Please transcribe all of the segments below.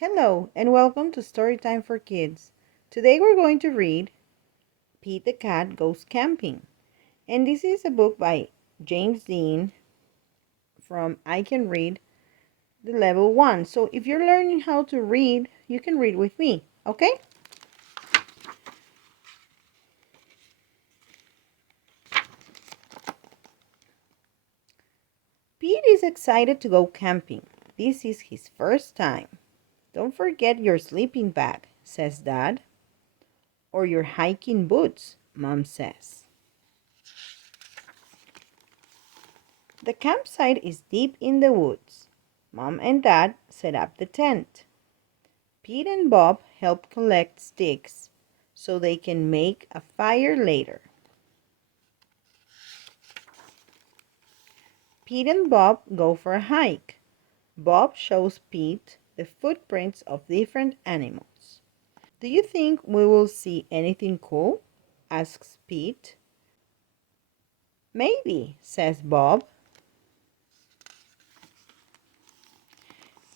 Hello and welcome to Storytime for Kids. Today we're going to read Pete the Cat Goes Camping. And this is a book by James Dean from I Can Read the Level 1. So if you're learning how to read, you can read with me, okay? Pete is excited to go camping. This is his first time. Don't forget your sleeping bag, says Dad. Or your hiking boots, Mom says. The campsite is deep in the woods. Mom and Dad set up the tent. Pete and Bob help collect sticks so they can make a fire later. Pete and Bob go for a hike. Bob shows Pete the footprints of different animals. Do you think we will see anything cool? Asks Pete. Maybe, says Bob.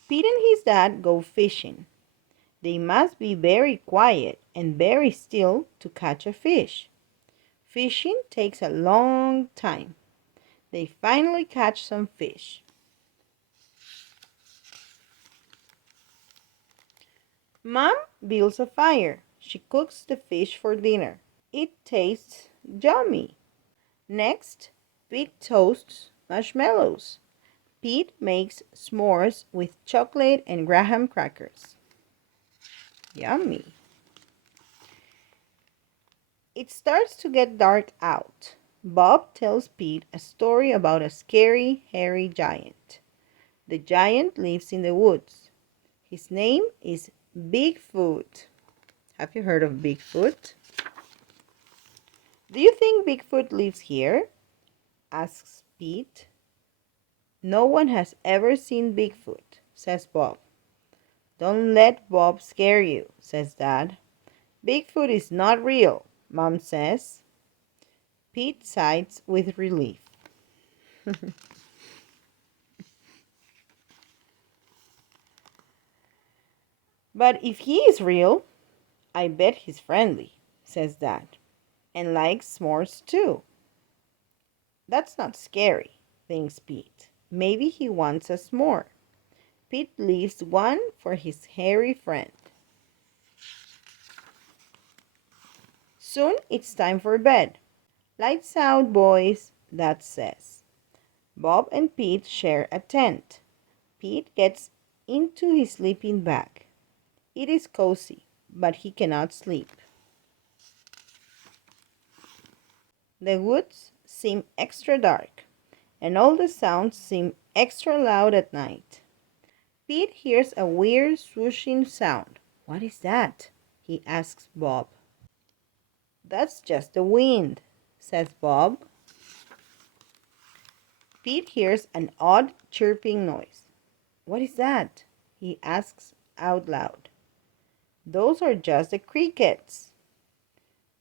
Pete and his dad go fishing. They must be very quiet and very still to catch a fish. Fishing takes a long time. They finally catch some fish. Mom builds a fire. She cooks the fish for dinner. It tastes yummy. Next, Pete toasts marshmallows. Pete makes s'mores with chocolate and graham crackers. Yummy. It starts to get dark out. Bob tells Pete a story about a scary, hairy giant. The giant lives in the woods. His name is Bigfoot. Have you heard of Bigfoot? Do you think Bigfoot lives here? Asks Pete. No one has ever seen Bigfoot, says Bob. Don't let Bob scare you, says Dad. Bigfoot is not real, Mom says. Pete sighs with relief. But if he is real, I bet he's friendly, says Dad, and likes s'mores too. That's not scary, thinks Pete. Maybe he wants a s'more. Pete leaves one for his hairy friend. Soon it's time for bed. Lights out, boys, Dad says. Bob and Pete share a tent. Pete gets into his sleeping bag. It is cozy, but he cannot sleep. The woods seem extra dark, and all the sounds seem extra loud at night. Pete hears a weird swooshing sound. What is that? He asks Bob. That's just the wind, says Bob. Pete hears an odd chirping noise. What is that? He asks out loud. Those are just the crickets.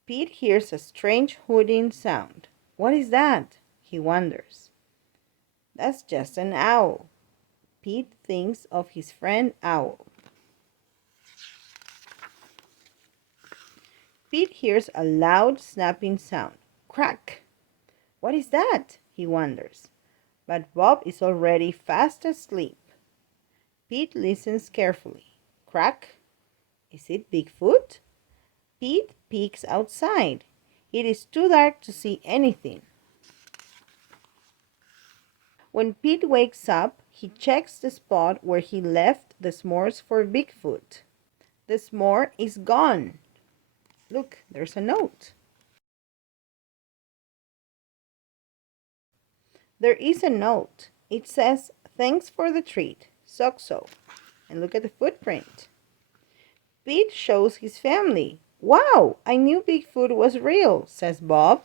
Pete hears a strange hooting sound. What is that? He wonders. That's just an owl. Pete thinks of his friend Owl. Pete hears a loud snapping sound. Crack! What is that? He wonders. But Bob is already fast asleep. Pete listens carefully. Crack! Is it Bigfoot? Pete peeks outside. It is too dark to see anything. When Pete wakes up, he checks the spot where he left the s'mores for Bigfoot. The s'more is gone. Look, there's a note. There is a note. It says, "Thanks for the treat. So." And look at the footprint. Pete shows his family. Wow, I knew Bigfoot was real, says Bob.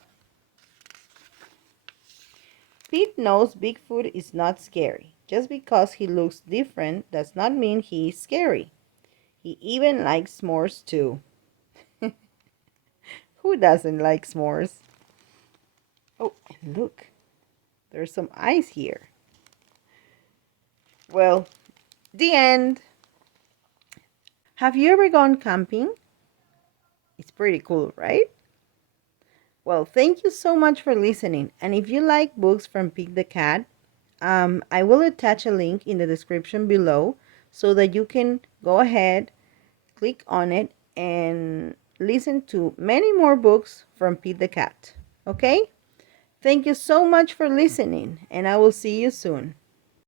Pete knows Bigfoot is not scary. Just because he looks different does not mean he is scary. He even likes s'mores too. Who doesn't like s'mores? Oh, and look, there's some ice here. Well, the end. Have you ever gone camping? It's pretty cool, right? Well, thank you so much for listening. And if you like books from Pete the Cat, I will attach a link in the description below so that you can go ahead, click on it, and listen to many more books from Pete the Cat. Okay? Thank you so much for listening, and I will see you soon.